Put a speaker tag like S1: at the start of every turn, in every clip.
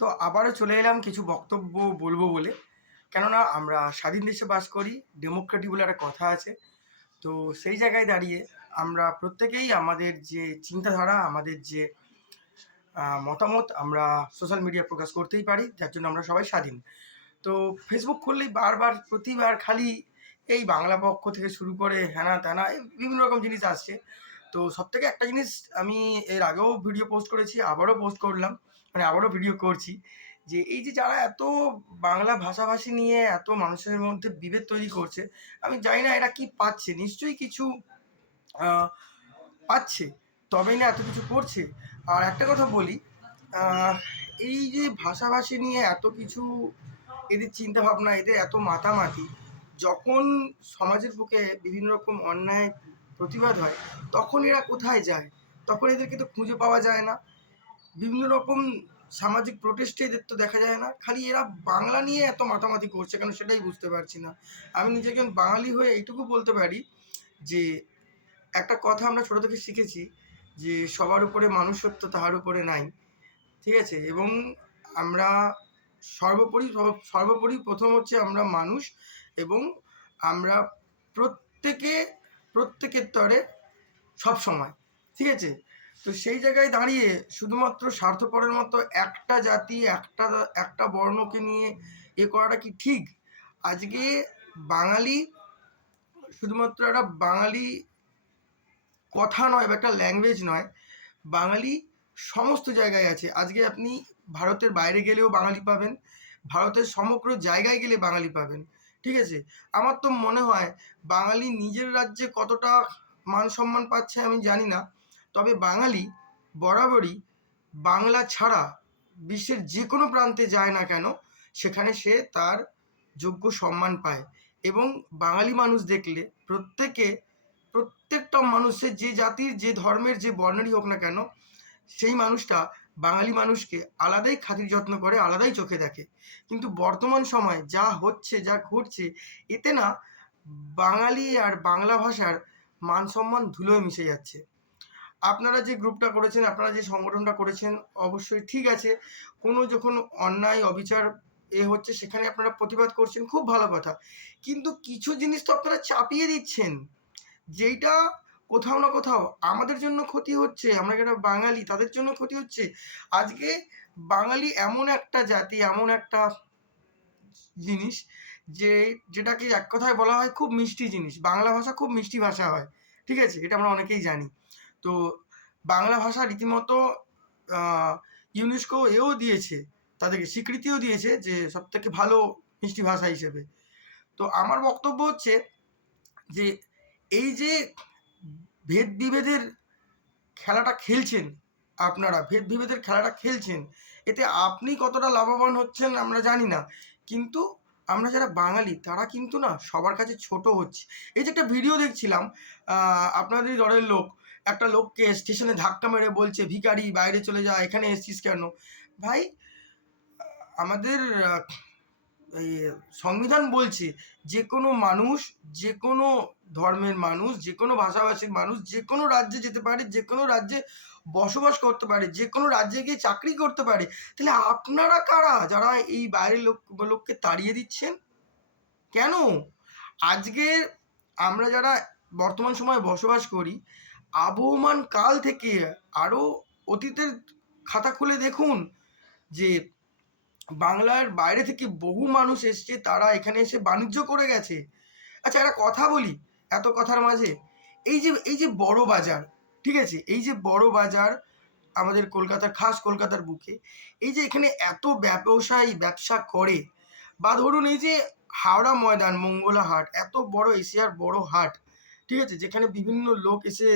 S1: তো আবারও চলে এলাম কিছু বক্তব্য বলব বলে। কেননা আমরা স্বাধীন দেশে বাস করি ডেমোক্রেটি বলে একটা কথা আছে। তো সেই জায়গায় দাঁড়িয়ে আমরা প্রত্যেকেই আমাদের যে চিন্তাধারা, আমাদের যে মতামত আমরা সোশ্যাল মিডিয়া প্রকাশ করতেই পারি, যার জন্য আমরা সবাই স্বাধীন। তো ফেসবুক খুললেই বারবার, প্রতিবার খালি এই বাংলা পক্ষ থেকে শুরু করে হ্যানা ত্যানা এই বিভিন্ন রকম জিনিস আসছে। তো সব থেকে একটা জিনিস আমি এর আগেও ভিডিও পোস্ট করেছি, আবারও পোস্ট করলাম। মানে আবারও ভিডিও করছি যে এই যে যারা এত বাংলা ভাষাভাষী নিয়ে এত মানুষের মধ্যে বিভেদ তৈরি করছে, আমি জানি না এরা কি পাচ্ছে, নিশ্চয়ই কিছু পাচ্ছে, তবেই না এত কিছু করছে। আর একটা কথা বলি এই যে ভাষাভাষী নিয়ে এত কিছু, এদের চিন্তা ভাবনা এদের এত মাতামাতি, যখন সমাজের বুকে বিভিন্ন রকম অন্যায় প্রতিবাদ হয়, তখন এরা কোথায় যায়? তখন এদেরকে তো খুঁজে পাওয়া যায় না। বিভিন্ন রকম সামাজিক প্রোটেস্টে এদের তো দেখা যায় না। খালি এরা বাংলা নিয়ে এত মাতামাতি করছে কেন সেটাই বুঝতে পারছি না। আমি নিজেকে একজন বাঙালি হয়ে এইটুকু বলতে পারি যে, একটা কথা আমরা ছোটো থেকে শিখেছি যে, সবার উপরে মানুষত্ব তাহার উপরে নাই। ঠিক আছে? এবং আমরা সর্বোপরি সর্বোপরি প্রথম হচ্ছে আমরা মানুষ এবং আমরা প্রত্যেকে, প্রত্যেকের তরে সব সময়। ঠিক আছে? তো সেই জায়গায় দাঁড়িয়ে শুধুমাত্র স্বার্থপরের মতো একটা জাতি, একটা একটা বর্ণকে নিয়ে এ করাটা কি ঠিক? আজকে বাঙালি শুধুমাত্র একটা বাঙালি কথা নয় বা একটা ল্যাঙ্গুয়েজ নয়, বাঙালি সমস্ত জায়গায় আছে। আজকে আপনি ভারতের বাইরে গেলেও বাঙালি পাবেন, ভারতের সমগ্র জায়গায় গেলে বাঙালি পাবেন, ঠিক আছে? আমার তো মনে হয় বাঙালি নিজের রাজ্যে কতটা মান সম্মান পাচ্ছে আমি জানি না তবে বাঙালি বরাবরই বাংলা ছাড়া বিশ্বের যে কোনো প্রান্তে যায় না কেন, সেখানে সে তার যোগ্য সম্মান পায়। এবং বাঙালি মানুষ দেখলে প্রত্যেকে, প্রত্যেকটা মানুষের যে জাতির, যে ধর্মের, যে বর্ণেরই হোক না কেন, সেই মানুষটা বাঙালি মানুষকে আলাদাই খাতির যত্ন করে, আলাদাই চোখে দেখে। কিন্তু বর্তমান সময় যা হচ্ছে, যা ঘটছে, এতে না বাঙালি আর বাংলা ভাষার মান সম্মান ধুলোয় মিশে যাচ্ছে। আপনারা যে গ্রুপটা করেছেন, আপনারা যে সংগঠনটা করেছেন, অবশ্যই ঠিক আছে। কোনো যখন অন্যায়, অবিচার এ হচ্ছে, সেখানে আপনারা প্রতিবাদ করছেন, খুব ভালো কথা। কিন্তু কিছু জিনিস তো আপনারা চাপিয়ে দিচ্ছেন। যেইটা কোথাও না কোথাও আমাদের জন্য ক্ষতি হচ্ছে। আমরা যারা বাঙালি, তাদের জন্য ক্ষতি হচ্ছে। আজকে বাঙালি এমন একটা জাতি, এমন একটা জিনিস যে, যেটাকে এক কথায় বলা হয় খুব মিষ্টি জিনিস। বাংলা ভাষা খুব মিষ্টি ভাষা হয়। ঠিক আছে? এটা আমরা অনেকেই জানি। তো বাংলা ভাষা রীতিমতো ইউনেস্কো এও দিয়েছে তাদেরকে স্বীকৃতিও দিয়েছে যে সব থেকে ভালো মিষ্টি ভাষা হিসেবে। তো আমার বক্তব্য হচ্ছে যে এই যে ভেদ বিভেদের খেলাটা খেলছেন আপনারা ভেদ বিভেদের খেলাটা খেলছেন এতে আপনি কতটা লাভবান হচ্ছেন আমরা জানি না কিন্তু আমরা যারা বাঙালি তারা কিন্তু না সবার কাছে ছোট হচ্ছে। এই যে একটা ভিডিও দেখছিলাম আহ, আপনাদেরই দলের লোক একটা লোককে স্টেশনে ধাক্কা মেরে বলছে, ভিখারি, বাইরে চলে যা, এখানে এসছিস কেন? ভাই, আমাদের এই সংবিধান বলছে, যে কোনো মানুষ, যে কোনো ধর্মের মানুষ, যে কোনো ভাষাভাষীর মানুষ, যে কোনো রাজ্যে যেতে পারে, যে কোনো রাজ্যে বসবাস করতে পারে, যে কোনো রাজ্যে গিয়ে চাকরি করতে পারে, তাহলে আপনারা কারা যারা এই বাইরের লোক, লোককে তাড়িয়ে দিচ্ছেন? কেন? আজকে আমরা যারা বর্তমান সময়ে বসবাস করি আবহমান কাল থেকে আরও অতীতের খাতা খুলে দেখুন যে বাংলার বাইরে থেকে বহু মানুষ এসছে, তারা এখানে এসে বাণিজ্য করে গেছে। আচ্ছা একটা কথা বলি এত কথার মাঝে। এই যে এই যে বড় বাজার, ঠিক আছে? এই যে বড় বাজার আমাদের কলকাতার, খাস কলকাতার বুকে, এই যে এখানে এত ব্যবসায়ী ব্যবসা করে, বা ধরুন এই যে হাওড়া ময়দান মঙ্গলা হাট এত বড় এশিয়ার বড় হাট ঠিক আছে? যেখানে বিভিন্ন লোক এসে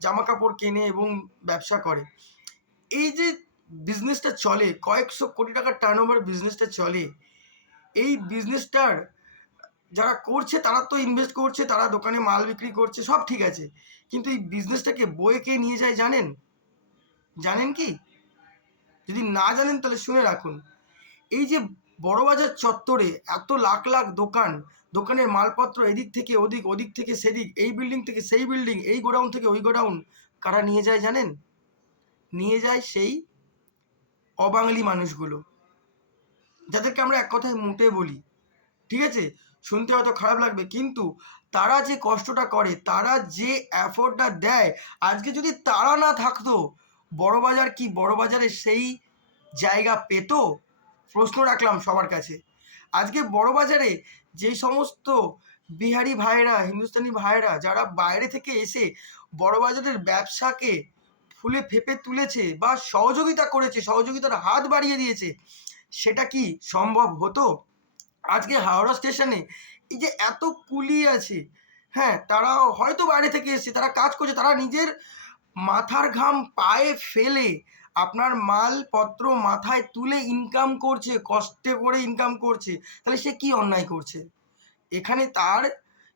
S1: জামা কাপড় কেনে এবং ব্যবসা করে। এই যে বিজনেসটা চলে, কয়েকশো কোটি টাকার টার্ন ওভার বিজনেসটা চলে, এই বিজনেসটার যারা করছে তারা তো ইনভেস্ট করছে, তারা দোকানে মাল বিক্রি করছে, সব ঠিক আছে। কিন্তু এই বিজনেসটাকে বয়ে কে নিয়ে যায় জানেন? জানেন কি? যদি না জানেন তাহলে শুনে রাখুন। এই যে বড়বাজার চত্বরে এত লাখ লাখ দোকান দোকানের মালপত্র এদিক থেকে ওদিক ওদিক থেকে সেদিক, এই বিল্ডিং থেকে সেই বিল্ডিং এই গোডাউন থেকে ওই গোডাউন কারা নিয়ে যায় জানেন? নিয়ে যায় সেই অবাঙালি মানুষগুলো। যাদেরকে আমরা এক কথায় মুটে বলি। ঠিক আছে? শুনতে হয়তো খারাপ লাগবে, কিন্তু তারা যে কষ্টটা করে, তারা যে অ্যাফোর্ডটা দেয়, আজকে যদি তারা না থাকতো বড়বাজার কি বড়বাজারে সেই জায়গা পেতো? প্রশ্ন রাখলাম সবার কাছে। আজকে বড়বাজারে যেই সমস্ত বিহারি ভাইরা হিন্দুস্তানি ভাইরা যারা বাইরে থেকে এসে বড়বাজারের ব্যবসাকে ফুলে ফেপে তুলেছে বা সহযোগিতা করেছে, সহযোগিতার হাত বাড়িয়ে দিয়েছে, সেটা কি সম্ভব হতো? আজকে হাওড়া স্টেশনে এই যে এত কুলি আছে হ্যাঁ তারা হয়তো বাইরে থেকে এসেছে, তারা কাজ করছে, তারা নিজের মাথার ঘাম পায়ে ফেলে আপনার মালপত্র মাথায় তুলে ইনকাম করছে, কষ্টে করে ইনকাম করছে, তাহলে সে কি অন্যায় করছে? এখানে তার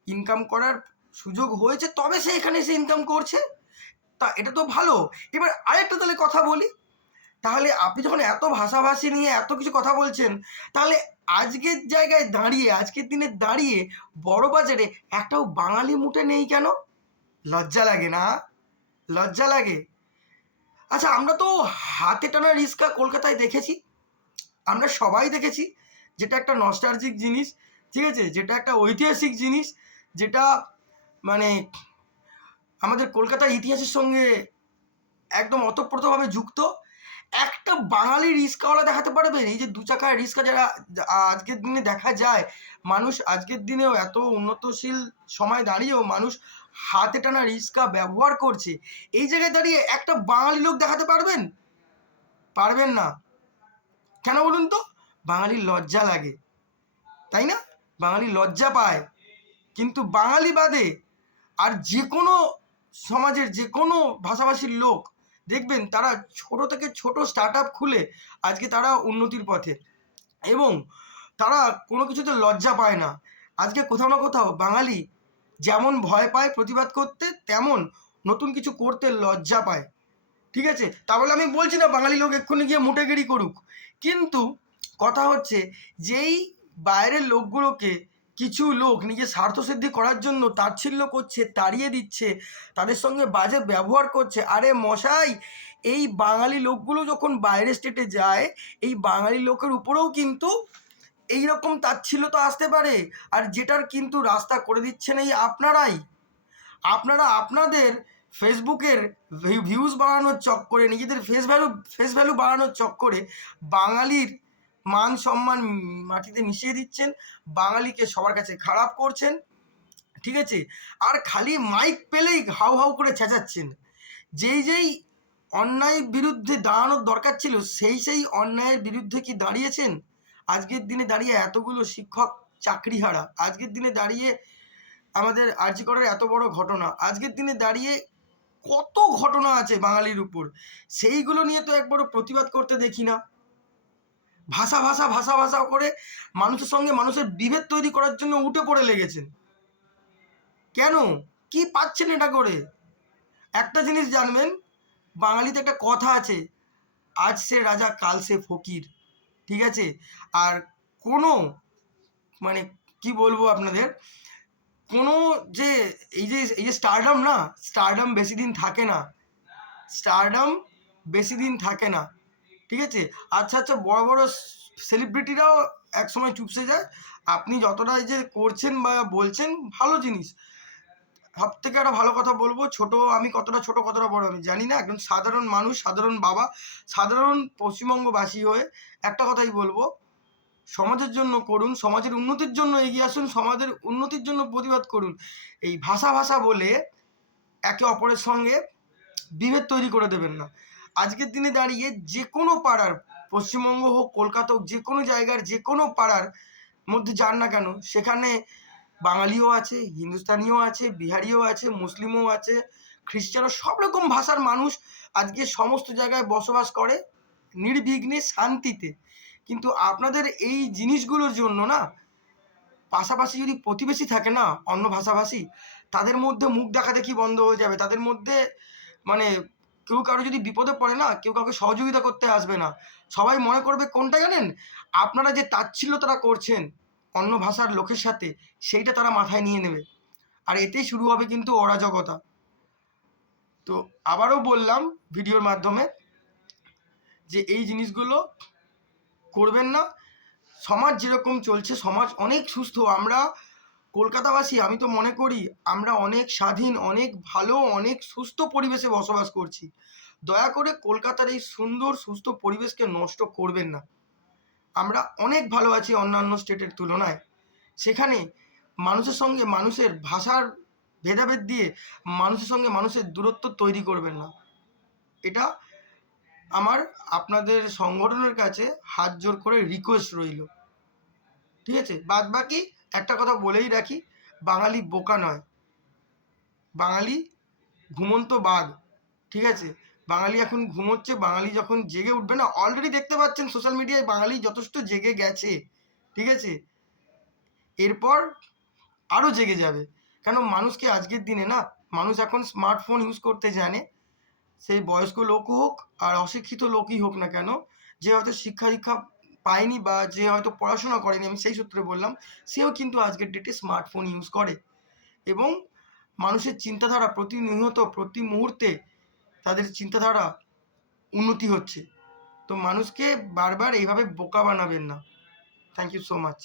S1: ইনকাম করার সুযোগ হয়েছে, তবে সে এখানে এসে ইনকাম করছে? তা এটা তো ভালো। এবার আরেকটা তাহলে কথা বলি। তাহলে আপনি যখন এত ভাষাভাষী নিয়ে এত কিছু কথা বলছেন, তাহলে আজকের জায়গায় দাঁড়িয়ে, আজকের দিনে দাঁড়িয়ে বড় বাজারে একটাও বাঙালি মুটে নেই কেন? লজ্জা লাগে না? লজ্জা লাগে? আচ্ছা আমরা তো হাতে টানা রিস্কা কলকাতায় দেখেছি। আমরা সবাই দেখেছি যেটা একটা নস্টার্জিক জিনিস, ঠিক আছে? যেটা একটা ঐতিহাসিক জিনিস, যেটা মানে আমাদের কলকাতার ইতিহাসের সঙ্গে একদম অতপ্রতভাবে যুক্ত। একটা বাঙালি রিক্সাওয়ালা দেখাতে পারবেন এই যে দু চাকার রিক্সা যারা আজকের দিনে দেখা যায়, মানুষ আজকের দিনেও এত উন্নতশীল সময় দাঁড়িয়েও মানুষ হাতে টানা রিক্সা ব্যবহার করছে। এই জায়গায় দাঁড়িয়ে একটা বাঙালি লোক দেখাতে পারবেন? পারবেন না। কেন বলুন তো? বাঙালির লজ্জা লাগে। তাই না? বাঙালি লজ্জা পায়। কিন্তু বাঙালি বাদে আর যে কোনো সমাজের যে কোনো ভাষাভাষীর লোক দেখবেন তারা ছোট থেকে ছোট স্টার্ট আপ খুলে আজকে তারা উন্নতির পথে। এবং তারা কোনো কিছুতে লজ্জা পায় না। আজকে কোথাও না কোথাও বাঙালি যেমন ভয় পায় প্রতিবাদ করতে, তেমন নতুন কিছু করতে লজ্জা পায়। ঠিক আছে? তাহলে আমি বলছি না বাঙালি লোক এক্ষুনি গিয়ে মুটেগিরি করুক। কিন্তু কথা হচ্ছে, যেই বাইরের লোকগুলোকে কিছু লোক নিজের স্বার্থসিদ্ধি করার জন্য তাচ্ছিল্য করছে, তাড়িয়ে দিচ্ছে, তাদের সঙ্গে বাজে ব্যবহার করছে। আরে মশাই, এই বাঙালি লোকগুলো যখন বাইরে স্টেটে যায়, এই বাঙালি লোকের উপরেও কিন্তু এই রকম তাচ্ছিল্য তো আসতে পারে। আর যেটার কিন্তু রাস্তা করে দিচ্ছেন এই আপনারাই। আপনারা আপনাদের ফেসবুকের ভিউজ বাড়ানোর চক্করে, নিজেদের ফেস ভ্যালু ফেস ভ্যালু বাড়ানোর চক্করে বাঙালির মান সম্মান মাটিতে মিশিয়ে দিচ্ছেন, বাঙালিকে সবার কাছে খারাপ করছেন, ঠিক আছে? আর খালি মাইক পেলেই হাউ হাউ করে চেঁচাচ্ছেন। যেই যেই অন্যায়ের বিরুদ্ধে দাঁড়ানোর দরকার ছিল, সেই সেই অন্যায়ের বিরুদ্ধে কি দাঁড়িয়েছেন? আজকের দিনে দাঁড়িয়ে এতগুলো শিক্ষক চাকরিহারা, আজকের দিনে দাঁড়িয়ে আমাদের আর্জি করার এত বড় ঘটনা, আজকের দিনে দাঁড়িয়ে কত ঘটনা আছে বাঙালির উপর। সেইগুলো নিয়ে তো একবারও প্রতিবাদ করতে দেখি না। ভাষা ভাষা ভাষা ভাষা করে মানুষের সঙ্গে মানুষের বিভেদ তৈরি করার জন্য উঠে পড়ে লেগেছেন। কেন? কি পাচ্ছেন এটা করে? একটা জিনিস জানবেন, বাঙালিতে একটা কথা আছে, আজ সে রাজা, কাল সে ফকির, ঠিক আছে? আর কোনো মানে কি বলব আপনাদের, কোনো যে এই যে এই যে স্টারডাম না স্টারডাম বেশি দিন থাকে না স্টারডাম বেশি দিন থাকে না। ঠিক আছে? আচ্ছা আচ্ছা বড় বড় সেলিব্রিটিরাও এক সময় চুপসে যায়। আপনি যতটা যে করছেন বা বলছেন, ভালো জিনিস। সব থেকে একটা ভালো কথা বলব, ছোট, আমি কতটা ছোট, কতটা বড়, আমি জানি না। একজন সাধারণ মানুষ, সাধারণ বাবা, সাধারণ পশ্চিমবঙ্গবাসী হয়ে একটা কথাই বলব, সমাজের জন্য করুন, সমাজের উন্নতির জন্য এগিয়ে আসুন, সমাজের উন্নতির জন্য প্রতিবাদ করুন। এই ভাষা ভাষা বলে একে অপরের সঙ্গে বিভেদ তৈরি করে দেবেন না। আজকের দিনে দাঁড়িয়ে যে কোনো পাড়ার, পশ্চিমবঙ্গ হোক, কলকাতা হোক, যে কোনো জায়গার, যে কোনো পাড়ার মধ্যে যান না কেন, সেখানে বাঙালিও আছে, হিন্দুস্তানিও আছে, বিহারিও আছে, মুসলিমও আছে, খ্রিস্টানও, সব রকম ভাষার মানুষ আজকে সমস্ত জায়গায় বসবাস করে নির্বিঘ্নে, শান্তিতে। কিন্তু আপনাদের এই জিনিসগুলোর জন্য না, পাশাপাশি যদি প্রতিবেশী থাকে না, অন্য ভাষাভাষী, তাদের মধ্যে মুখ দেখা দেখি বন্ধ হয়ে যাবে, তাদের মধ্যে মানে কেউ কারও যদি বিপদে পড়ে না, কেউ কাউকে সহযোগিতা করতে আসবে না। সবাই মনে করবে কোনটা জানেন? আপনারা যে তাচ্ছিল্য তারা করছেন অন্য ভাষার লোকের সাথে, সেইটা তারা মাথায় নিয়ে নেবে। আর এতেই শুরু হবে কিন্তু অরাজকতা। তো আবারও বললাম ভিডিওর মাধ্যমে যে এই জিনিসগুলো করবেন না। সমাজ যেরকম চলছে, সমাজ অনেক সুস্থ। আমরা কলকাতাবাসী, আমি তো মনে করি আমরা অনেক স্বাধীন, অনেক ভালো, অনেক সুস্থ পরিবেশে বসবাস করছি। দয়া করে কলকাতার এই সুন্দর, সুস্থ পরিবেশকে নষ্ট করবেন না। আমরা অনেক ভালো আছি অন্যান্য স্টেটের তুলনায়। সেখানে মানুষের সঙ্গে মানুষের ভাষার ভেদাভেদ দিয়ে মানুষের সঙ্গে মানুষের দূরত্ব তৈরি করবেন না। এটা আমার আপনাদের সংগঠনের কাছে হাত জোর করে রিকোয়েস্ট রইল। ঠিক আছে? বাদ বাকি একটা কথা বলেই রাখি, বাঙালি বোকা নয়। বাঙালি ঘুমন্ত বাঘ, ঠিক আছে? বাঙালি এখন ঘুমোচ্ছে, বাঙালি যখন জেগে উঠবে না অলরেডি দেখতে পাচ্ছেন সোশ্যাল মিডিয়ায় বাঙালি যথেষ্ট জেগে গেছে, ঠিক আছে? এরপর আরও জেগে যাবে। কেন? মানুষকে আজকের দিনে না, মানুষ এখন স্মার্টফোন ইউজ করতে জানে। সেই বয়স্ক লোক হোক আর অশিক্ষিত লোকই হোক না কেন, যে হয়তো শিক্ষা দীক্ষা পায়নি বা যে হয়তো পড়াশোনা করেনি, আমি সেই সূত্রে বললাম, সেও কিন্তু আজকের ডেটে স্মার্টফোন ইউজ করে। এবং মানুষের চিন্তাধারা প্রতিনিয়ত, প্রতি মুহূর্তে তাদের চিন্তাধারা উন্নতি হচ্ছে। তো মানুষকে বারবার এইভাবে বোকা বানাবেন না। Thank you so much